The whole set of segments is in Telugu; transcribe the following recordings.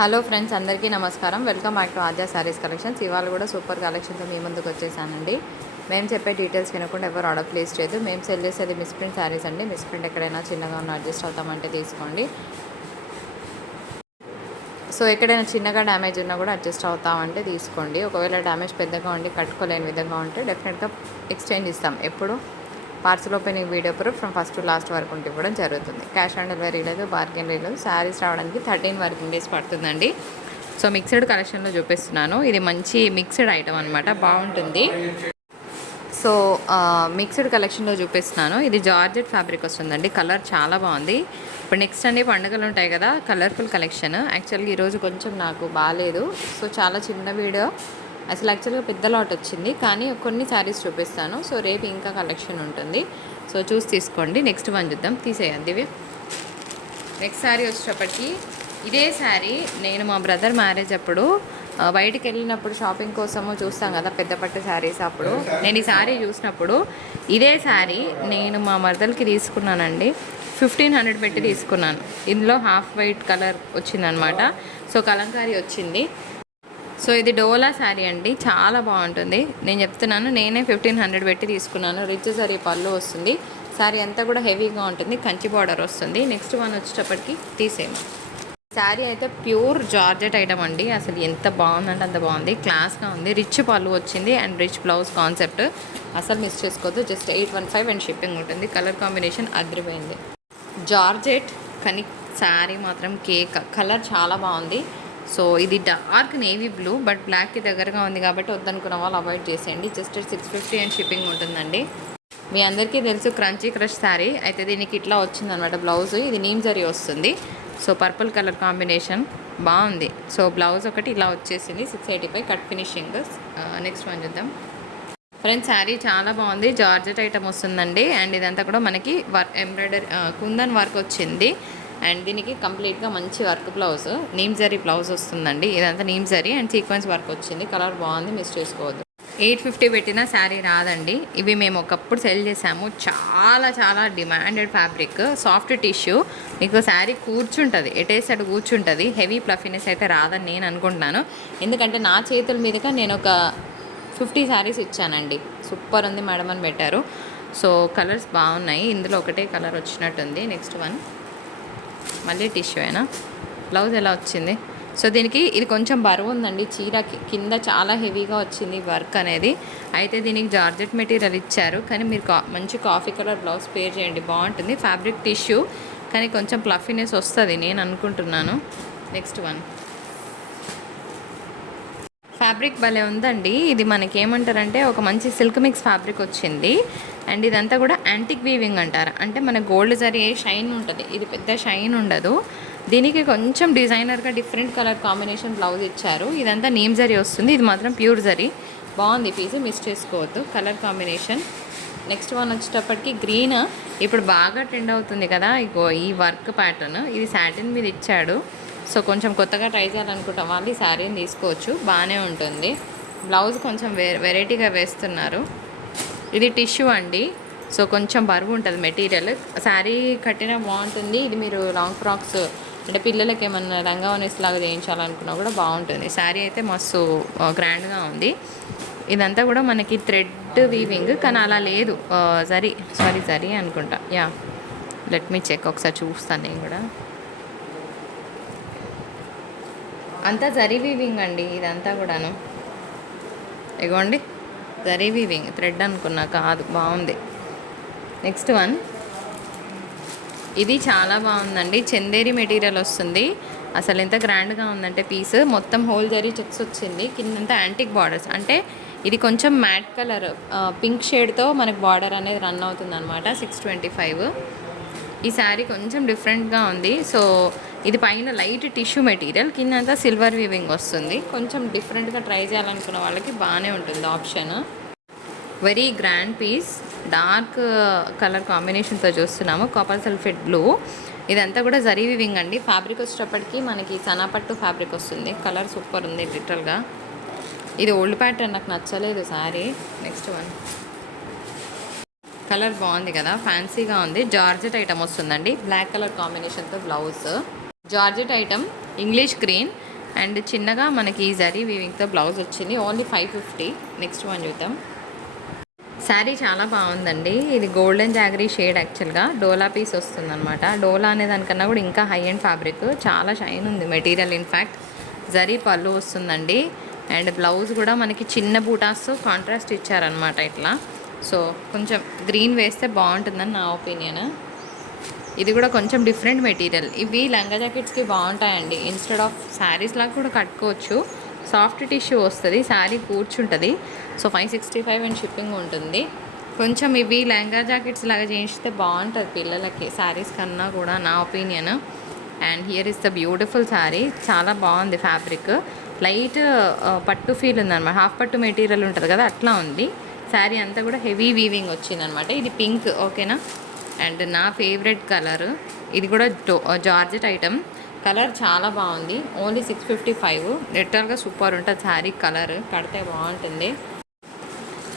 హలో ఫ్రెండ్స్, అందరికీ నమస్కారం. Welcome back to Aadya saris collections. ఇవాళ కూడా సూపర్ కలెక్షన్తో మీ ముందుకు వచ్చేసానండి. మేము చెప్పే డీటెయిల్స్ వినకుండా ఎవరు ఆర్డర్ ప్లేస్ చేయదు. మేము సెల్ చేసేది మిస్ప్రింట్ శారీస్ అండి. మిస్ప్రింట్ ఎక్కడైనా చిన్నగా ఉన్న అడ్జస్ట్ అవుతామంటే తీసుకోండి. సో ఎక్కడైనా చిన్నగా డ్యామేజ్ ఉన్నా కూడా అడ్జస్ట్ అవుతామంటే తీసుకోండి. ఒకవేళ డ్యామేజ్ పెద్దగా ఉండి కట్టుకోలేని విధంగా ఉంటే డెఫినెట్గా ఎక్స్చేంజ్ ఇస్తాం. ఎప్పుడు parcel opening video proof from first to last వరకు ఉంటే ఇవ్వడం జరుగుతుంది. క్యాష్ ఆన్ డెలివరీ లేదు, బార్గెన్ లేదు. శారీస్ రావడానికి 13 వర్కింగ్ డేస్ పడుతుందండి. సో మిక్స్డ్ కలెక్షన్లో చూపిస్తున్నాను. ఇది మంచి మిక్స్డ్ ఐటమ్ అనమాట, బాగుంటుంది. సో మిక్స్డ్ కలెక్షన్లో చూపిస్తున్నాను. ఇది జార్జెట్ ఫ్యాబ్రిక్ వస్తుందండి. కలర్ చాలా బాగుంది. ఇప్పుడు నెక్స్ట్ అన్ని పండుగలు ఉంటాయి కదా, కలర్ఫుల్ కలెక్షన్. యాక్చువల్గా ఈరోజు కొంచెం నాకు బాగాలేదు, సో చాలా చిన్న వీడియో. అసలు యాక్చువల్గా పెద్ద లాట్ వచ్చింది, కానీ కొన్ని శారీస్ చూపిస్తాను. సో రేపు ఇంకా కలెక్షన్ ఉంటుంది, సో చూసి తీసుకోండి. నెక్స్ట్ వన్ చూద్దాం. తీసేయండి దివ్య. నెక్స్ట్ శారీ వచ్చేటప్పటికి ఇదే శారీ నేను మా బ్రదర్ మ్యారేజ్ అప్పుడు బయటికి వెళ్ళినప్పుడు షాపింగ్ కోసము చూస్తాం కదా పెద్ద పట్టు శారీస్, అప్పుడు నేను ఈ శారీ చూసినప్పుడు ఇదే శారీ నేను మా మరదలకి తీసుకున్నానండి. 1500 పెట్టి తీసుకున్నాను. ఇందులో హాఫ్ వైట్ కలర్ వచ్చిందనమాట. సో కలంకారీ వచ్చింది. సో ఇది డోలా శారీ అండి, చాలా బాగుంటుంది. నేను చెప్తున్నాను, నేనే 1500 పెట్టి తీసుకున్నాను. రిచ్ జరీ పళ్ళు వస్తుంది. శారీ అంతా కూడా హెవీగా ఉంటుంది, కంచి బార్డర్ వస్తుంది. నెక్స్ట్ వన్ వచ్చేటప్పటికి తీసేము. శారీ అయితే ప్యూర్ జార్జెట్ ఐటమ్ అండి. అసలు ఎంత బాగుందంటే అంత బాగుంది, క్లాస్గా ఉంది. రిచ్ పళ్ళు వచ్చింది అండ్ రిచ్ బ్లౌజ్ కాన్సెప్ట్. అసలు మిస్ చేసుకోవద్దు. జస్ట్ 815 అండ్ షిప్పింగ్ ఉంటుంది. కలర్ కాంబినేషన్ అదిరిపోయింది. జార్జెట్ కానీ శారీ మాత్రం కేక్. కలర్ చాలా బాగుంది. సో ఇది డార్క్ నేవీ బ్లూ, బట్ బ్లాక్కి దగ్గరగా ఉంది కాబట్టి వద్దనుకున్న వాళ్ళు అవాయిడ్ చేసేయండి. జస్ట్ 650 అండ్ షిప్పింగ్ ఉంటుందండి. మీ అందరికీ తెలుసు క్రంచీ క్రష్ శారీ అయితే దీనికి ఇట్లా వచ్చిందనమాట బ్లౌజ్. ఇది నీమ్ జరీ వస్తుంది. సో పర్పుల్ కలర్ కాంబినేషన్ బాగుంది. సో బ్లౌజ్ ఒకటి ఇలా వచ్చేసింది. 685 కట్ ఫినిషింగ్. నెక్స్ట్ వన్ చూద్దాం. ఫ్రెండ్స్, శారీ చాలా బాగుంది. జార్జెట్ ఐటమ్ వస్తుందండి. అండ్ ఇదంతా కూడా మనకి ఎంబ్రాయిడరీ కుందన్ వర్క్ వచ్చింది. అండ్ దీనికి కంప్లీట్గా మంచి work blouse, neem zari blouse వస్తుందండి. ఇదంతా neem zari and sequence work వచ్చింది. కలర్ బాగుంది, మిస్ చేసుకోవద్దు. 850 పెట్టిన శారీ రాదండి. ఇవి మేము ఒకప్పుడు సెల్ చేసాము. చాలా చాలా డిమాండెడ్ ఫ్యాబ్రిక్, సాఫ్ట్ టిష్యూ. మీకు శారీ కూర్చుంటుంది, ఎటేసాడు కూర్చుంటుంది. హెవీ ప్లఫీనెస్ అయితే రాదని నేను అనుకుంటున్నాను. ఎందుకంటే నా చేతుల మీదుగా నేను ఒక 50 శారీస్ ఇచ్చానండి. సూపర్ ఉంది మేడం అని పెట్టారు. సో కలర్స్ బాగున్నాయి. ఇందులో ఒకటే కలర్ వచ్చినట్టుంది. నెక్స్ట్ వన్ మళ్ళీ టిష్యూ అయినా. బ్లౌజ్ ఎలా వచ్చింది. సో దీనికి ఇది కొంచెం బరువు ఉందండి. చీర కింద చాలా హెవీగా వచ్చింది వర్క్ అనేది. అయితే దీనికి జార్జెట్ మెటీరియల్ ఇచ్చారు, కానీ మీరు మంచి కాఫీ కలర్ బ్లౌజ్ పేర్ చేయండి, బాగుంటుంది. ఫ్యాబ్రిక్ టిష్యూ కానీ కొంచెం ప్లఫీనెస్ వస్తుంది నేను అనుకుంటున్నాను. నెక్స్ట్ వన్ ఫ్యాబ్రిక్ భలే ఉందండి. ఇది మనకి ఏమంటారంటే ఒక మంచి సిల్క్ మిక్స్ ఫ్యాబ్రిక్ వచ్చింది. అండ్ ఇదంతా కూడా యాంటిక్ వీవింగ్ అంటారు. అంటే మన గోల్డ్ జరీ షైన్ ఉంటుంది, ఇది పెద్ద షైన్ ఉండదు. దీనికి కొంచెం డిజైనర్గా డిఫరెంట్ కలర్ కాంబినేషన్ బ్లౌజ్ ఇచ్చారు. ఇదంతా నేమ్ జరీ వస్తుంది. ఇది మాత్రం ప్యూర్ జరీ. బాగుంది పీస్, మిస్ చేసుకోవద్దు. Colour combination. నెక్స్ట్ వన్ వచ్చేటప్పటికి గ్రీన్. ఇప్పుడు బాగా ట్రెండ్ అవుతుంది కదా ఇగో ఈ వర్క్ ప్యాటర్న్. ఇది సాటిన్ మీద ఇచ్చాడు. సో కొంచెం కొత్తగా ట్రై చేయాలనుకుంటాం వాళ్ళు ఈ శారీని తీసుకోవచ్చు, బాగానే ఉంటుంది. బ్లౌజ్ కొంచెం వెరైటీగా వేస్తున్నారు. ఇది టిష్యూ అండి. సో కొంచెం బరువు ఉంటుంది మెటీరియల్. శారీ కట్టినా బాగుంటుంది. ఇది మీరు లాంగ్ ఫ్రాక్స్ అంటే పిల్లలకి ఏమన్నా రంగవనిస్ లాగా చేయించాలనుకున్నా కూడా బాగుంటుంది. శారీ అయితే మస్తు గ్రాండ్గా ఉంది. ఇదంతా కూడా మనకి థ్రెడ్ వీవింగ్, కానీ అలా లేదు. జరీ అనుకుంటా. Yeah, let me check. ఒకసారి చూస్తాను నేను కూడా. అంతా జరీ వీవింగ్ అండి ఇదంతా కూడాను. ఇగోండి జరీ వీవింగ్, థ్రెడ్ అనుకున్నా కాదు, బాగుంది. నెక్స్ట్ వన్ ఇది చాలా బాగుందండి. చందేరి మెటీరియల్ వస్తుంది. అసలు ఎంత గ్రాండ్గా ఉందంటే పీస్ మొత్తం హోల్ జరీ చెక్స్ వచ్చింది. కిందంతా యాంటిక్ బార్డర్స్. అంటే ఇది కొంచెం మ్యాట్ కలర్ పింక్ షేడ్తో మనకు బార్డర్ అనేది రన్ అవుతుంది అనమాట. 625. ఈ శారీ కొంచెం డిఫరెంట్గా ఉంది. సో ఇది పైన లైట్ టిష్యూ మెటీరియల్, కిందంతా సిల్వర్ వీవింగ్ వస్తుంది. కొంచెం డిఫరెంట్గా ట్రై చేయాలనుకున్న వాళ్ళకి బాగానే ఉంటుంది option. Very grand piece. Dark colour కాంబినేషన్తో చూస్తున్నాము. Copper sulphate blue. ఇదంతా కూడా జరీ వీవింగ్ అండి. ఫ్యాబ్రిక్ వచ్చేటప్పటికి మనకి సనాపట్టు ఫ్యాబ్రిక్ వస్తుంది. కలర్ సూపర్ ఉంది లిటరల్గా. ఇది ఓల్డ్ ప్యాటర్న్, నాకు నచ్చలేదు శారీ. నెక్స్ట్ వన్ కలర్ బాగుంది కదా, ఫ్యాన్సీగా ఉంది. జార్జెట్ ఐటమ్ వస్తుందండి. బ్లాక్ కలర్ కాంబినేషన్తో blouse. Georgette item. English green and చిన్నగా మనకి ఈ జరీ వీవింగ్తో బ్లౌజ్ వచ్చింది. ఓన్లీ 550. నెక్స్ట్ వన్ చూద్దాం. శారీ చాలా బాగుందండి. ఇది గోల్డెన్ జాగరీ షేడ్, యాక్చువల్గా డోలా పీస్ వస్తుందన్నమాట. డోలా అనే దానికన్నా కూడా ఇంకా హై అండ్ ఫ్యాబ్రిక్, చాలా షైన్ ఉంది మెటీరియల్. ఇన్ఫ్యాక్ట్ జరీ పళ్ళు వస్తుందండి. అండ్ బ్లౌజ్ కూడా మనకి చిన్న బూటాస్ కాంట్రాస్ట్ ఇచ్చారనమాట ఇట్లా. సో కొంచెం గ్రీన్ వేస్తే బాగుంటుందని నా ఒపీనియన్. ఇది కూడా కొంచెం డిఫరెంట్ మెటీరియల్. ఇవి లంగా జాకెట్స్కి బాగుంటాయండి. ఇన్స్టెడ్ ఆఫ్ శారీస్ లాగా కూడా కట్టుకోవచ్చు. సాఫ్ట్ టిష్యూ వస్తుంది, శారీ కూర్చుంటుంది. సో 565 అండ్ షిప్పింగ్ ఉంటుంది. కొంచెం ఇవి లెహంగా జాకెట్స్ లాగా చేయిస్తే బాగుంటుంది పిల్లలకి శారీస్ కన్నా కూడా, నా opinion. And here is the beautiful sari. చాలా బాగుంది ఫ్యాబ్రిక్. లైట్ పట్టు ఫీల్ ఉందన్నమాట. హాఫ్ పట్టు మెటీరియల్ ఉంటుంది కదా, అట్లా ఉంది. శారీ అంతా కూడా హెవీ వీవింగ్ వచ్చిందనమాట. ఇది పింక్, ఓకేనా. అండ్ నా ఫేవరెట్ కలర్ ఇది కూడా జార్జెట్ ఐటమ్. కలర్ చాలా బాగుంది. ఓన్లీ 655. లిటరల్గా సూపర్ ఉంటుంది శారీ. కలర్ కడితే బాగుంటుంది.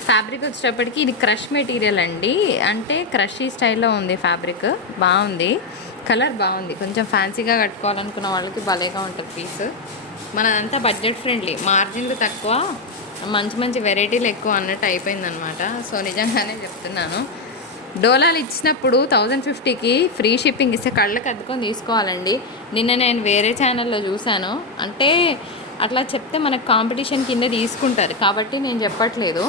ఫ్యాబ్రిక్ వచ్చేటప్పటికి ఇది క్రష్ మెటీరియల్ అండి, అంటే క్రషీ స్టైల్లో ఉంది ఫ్యాబ్రిక్. బాగుంది, కలర్ బాగుంది. కొంచెం ఫ్యాన్సీగా కట్టుకోవాలనుకున్న వాళ్ళకి భలేగా ఉంటుంది పీస్. మనదంతా బడ్జెట్ ఫ్రెండ్లీ, మార్జిన్లు తక్కువ, మంచి మంచి వెరైటీలు ఎక్కువ అన్నట్టు అయిపోయిందనమాట. సో నిజంగానే చెప్తున్నాను. డోలాలు ఇచ్చినప్పుడు 1050కి ఫ్రీ షిప్పింగ్ ఇస్తే కళ్ళకి అద్దుకొని తీసుకోవాలండి. నిన్న నేను వేరే ఛానల్లో చూశాను. అంటే అట్లా చెప్తే మనకు కాంపిటీషన్ కింద తీసుకుంటారు కాబట్టి నేను చెప్పట్లేదు.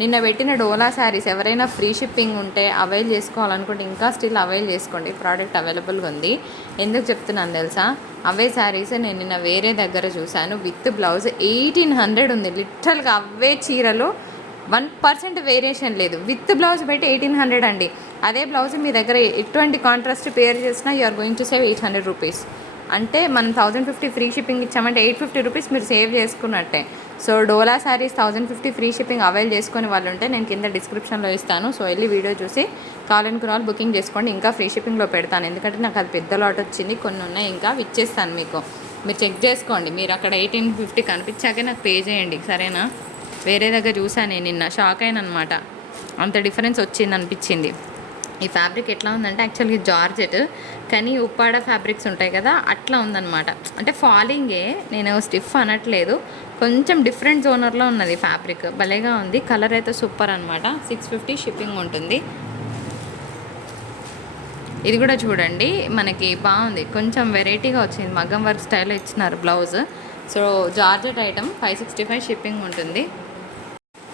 నిన్న పెట్టిన డోలా శారీస్ ఎవరైనా ఫ్రీ షిప్పింగ్ ఉంటే అవైల్ చేసుకోవాలనుకుంటే ఇంకా స్టిల్ అవైల్ చేసుకోండి. ప్రోడక్ట్ అవైలబుల్గా ఉంది. ఎందుకు చెప్తున్నాను తెలుసా, అవే శారీస్ నేను నిన్న వేరే దగ్గర చూశాను. విత్ బ్లౌజ్ 1800 ఉంది. లిటరల్గా అవే చీరలు 1% వేరియేషన్ లేదు. విత్ బ్లౌజ్ పెట్టి 1800 అండి. అదే బ్లౌజ్ మీ దగ్గర ఎటువంటి కాంట్రాస్ట్ పేర్ చేసినా you are going to save 800 rupees. అంటే మనం 1050 ఫ్రీ షిప్పింగ్ ఇచ్చామంటే 850 రూపీస్ మీరు సేవ్ చేసుకున్నట్టే. So Dola sarees 1050 free shipping avail చేసుకునే వాళ్ళు ఉంటే నేను కింద డిస్క్రిప్షన్లో ఇస్తాను. సో వెళ్ళి వీడియో చూసి కావాలనుకున్న వాళ్ళు బుకింగ్ చేసుకోండి. ఇంకా ఫ్రీ షిప్పింగ్లో పెడతాను, ఎందుకంటే నాకు అది పెద్ద లాట్ వచ్చింది. కొన్ని ఉన్నాయి, ఇంకా ఇచ్చేస్తాను మీకు. మీరు చెక్ చేసుకోండి. మీరు అక్కడ 1850 కనిపించాకే నాకు పే చేయండి, సరేనా. వేరే దగ్గర చూసాను నేను నిన్న, షాక్ అయిన అనమాట. అంత డిఫరెన్స్ వచ్చింది అనిపించింది. ఈ ఫ్యాబ్రిక్ ఎట్లా ఉందంటే యాక్చువల్గా జార్జెట్, కానీ ఉప్పాడ ఫ్యాబ్రిక్స్ ఉంటాయి కదా, అట్లా ఉందన్నమాట. అంటే ఫాలింగే, నేను స్టిఫ్ అనట్లేదు, కొంచెం డిఫరెంట్ జోనర్లో ఉన్నది ఫ్యాబ్రిక్. భలేగా ఉంది. కలర్ అయితే సూపర్ అనమాట. 650 షిప్పింగ్ ఉంటుంది. ఇది కూడా చూడండి, మనకి బాగుంది. కొంచెం వెరైటీగా వచ్చింది, మగ్గం వర్క్ స్టైల్లో ఇచ్చినారు blouse. So georgette item 565 shipping ఉంటుంది.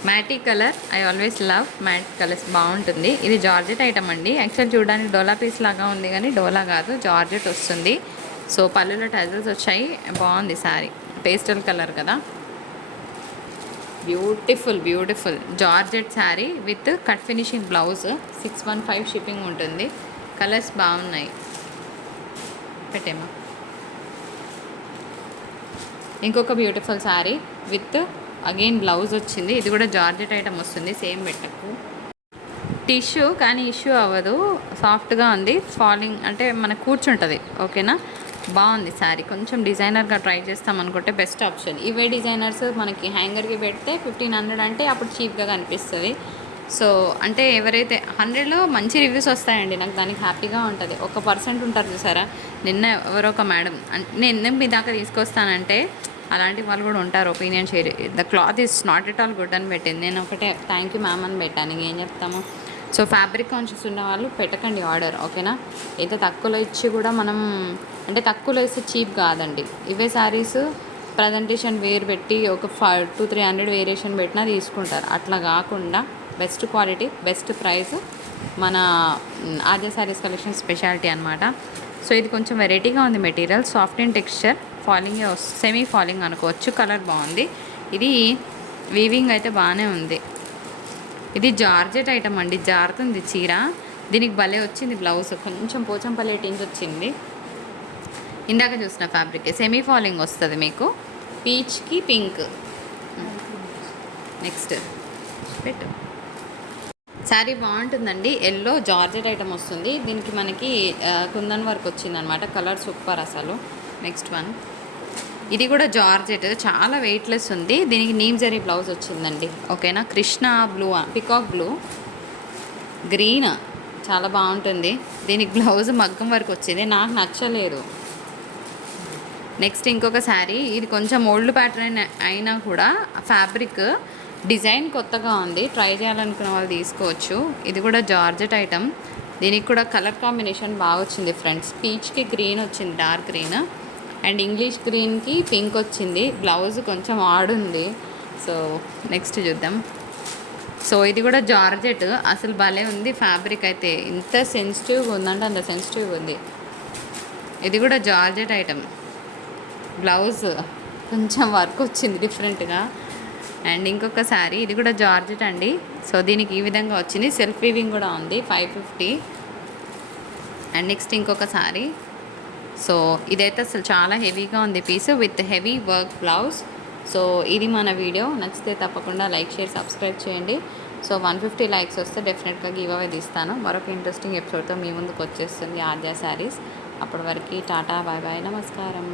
Matte colour, I always love matte colours, బాగుంటుంది. ఇది జార్జెట్ ఐటమ్ అండి. యాక్చువల్ చూడడానికి డోలా పీస్ లాగా ఉంది కానీ డోలా కాదు, జార్జెట్ వస్తుంది. సో పళ్ళులో టజల్స్ వచ్చాయి. బాగుంది శారీ, పేస్టల్ కలర్ కదా, beautiful beautiful georgette sari with cut finishing blouse. 615 shipping ఉంటుంది. కలర్స్ బాగున్నాయి. పెట్టేమా. ఇంకొక beautiful sari with again blouse వచ్చింది. ఇది కూడా జార్జెట్ ఐటమ్ వస్తుంది. సేమ్ పెట్టకు, టిష్యూ కానీ ఇష్యూ అవ్వదు, సాఫ్ట్గా ఉంది. ఫాలింగ్ అంటే మనకు కూర్చుంటుంది, ఓకేనా. బాగుంది శారీ. కొంచెం డిజైనర్గా ట్రై చేస్తాం అనుకుంటే బెస్ట్ ఆప్షన్. ఇవే డిజైనర్స్ మనకి హ్యాంగర్కి పెడితే 1500 అంటే అప్పుడు చీప్గా కనిపిస్తుంది. సో అంటే ఎవరైతే 100లో మంచి రివ్యూస్ వస్తాయండి, నాకు దానికి హ్యాపీగా ఉంటుంది. 1% ఉంటారు చూసారా. నిన్న ఎవరో ఒక మేడం, నేను మీ దాకా తీసుకొస్తానంటే అలాంటి వాళ్ళు కూడా ఉంటారు. Opinion share, the cloth is not at all good అని పెట్టింది. నేను ఒకటే థ్యాంక్ యూ మ్యామ్ అని పెట్టాను, ఏం చెప్తాము. సో ఫ్యాబ్రిక్ కాన్షియస్ ఉన్న వాళ్ళు పెట్టకండి ఆర్డర్, ఓకేనా. ఎంత తక్కువలో ఇచ్చి కూడా మనం, అంటే తక్కువలో ఇస్తే చీప్ కాదండి. ఇవే శారీస్ ప్రజెంటేషన్ వేర్ పెట్టి ఒక 200-300 వేరియేషన్ పెట్టినా తీసుకుంటారు. అట్లా కాకుండా బెస్ట్ క్వాలిటీ, బెస్ట్ ప్రైస్, మన ఆర్జే శారీస్ కలెక్షన్ స్పెషాలిటీ అనమాట. సో ఇది కొంచెం వెరైటీగా ఉంది material, soft and texture, falling semi falling అనుకోవచ్చు. కలర్ బాగుంది. ఇది వీవింగ్ అయితే బాగానే ఉంది. ఇది జార్జెట్ ఐటమ్ అండి, జారుతుంది చీర. దీనికి భలే వచ్చింది బ్లౌజ్, కొంచెం పోచంపల్లి టింజ్ వచ్చింది. ఇందాక చూసిన ఫ్యాబ్రిక్ సెమీ ఫాలింగ్ వస్తుంది మీకు, పీచ్కి పింక్. నెక్స్ట్ పెట్టు. శారీ బాగుంటుందండి. ఎల్లో జార్జెట్ ఐటమ్ వస్తుంది. దీనికి మనకి కుందన్ వర్క్ వచ్చిందనమాట. కలర్ సూపర్ అసలు. నెక్స్ట్ వన్, ఇది కూడా జార్జెట్, చాలా వెయిట్లెస్ ఉంది. దీనికి నీమ్ జరీ బ్లౌజ్ వచ్చిందండి, ఓకేనా. Krishna blue, peacock blue, green, చాలా బాగుంటుంది. దీనికి బ్లౌజ్ మగ్గం వరకు వచ్చింది, నాకు నచ్చలేదు. నెక్స్ట్ ఇంకొక శారీ, ఇది కొంచెం ఓల్డ్ ప్యాటర్న్ అయినా కూడా ఫ్యాబ్రిక్ డిజైన్ కొత్తగా ఉంది, ట్రై చేయాలనుకున్న వాళ్ళు తీసుకోవచ్చు. ఇది కూడా జార్జెట్ ఐటమ్, దీనికి కూడా కలర్ కాంబినేషన్ బాగా వచ్చింది ఫ్రెండ్స్. పీచ్కి గ్రీన్ వచ్చింది, డార్క్ గ్రీన్, అండ్ ఇంగ్లీష్ గ్రీన్కి పింక్ వచ్చింది. బ్లౌజ్ కొంచెం ఆడుంది. సో నెక్స్ట్ చూద్దాం. సో ఇది కూడా జార్జెట్, అసలు భలే ఉంది ఫ్యాబ్రిక్ అయితే, ఇంత సెన్సిటివ్గా ఉందంటే అంత సెన్సిటివ్గా ఉంది. ఇది కూడా జార్జెట్ ఐటమ్, బ్లౌజ్ కొంచెం వర్క్ వచ్చింది డిఫరెంట్గా. అండ్ ఇంకొక శారీ, ఇది కూడా జార్జెట్ అండి. సో దీనికి ఈ విధంగా వచ్చింది, సెల్ఫ్ వీవింగ్ కూడా ఉంది, 550. అండ్ నెక్స్ట్ ఇంకొక శారీ. సో ఇదైతే అసలు చాలా హెవీగా ఉంది piece, with heavy work blouse. So ఇది మన వీడియో, నచ్చితే తప్పకుండా లైక్, షేర్, సబ్స్క్రైబ్ చేయండి. సో 150 లైక్స్ వస్తే డెఫినెట్గా గివ్ అవే తీస్తాను. మరొక ఇంట్రెస్టింగ్ ఎపిసోడ్తో మీ ముందుకు వచ్చేస్తుంది ఆద్య శారీస్. అప్పటి వరకు టాటా, బాయ్ బాయ్, నమస్కారం.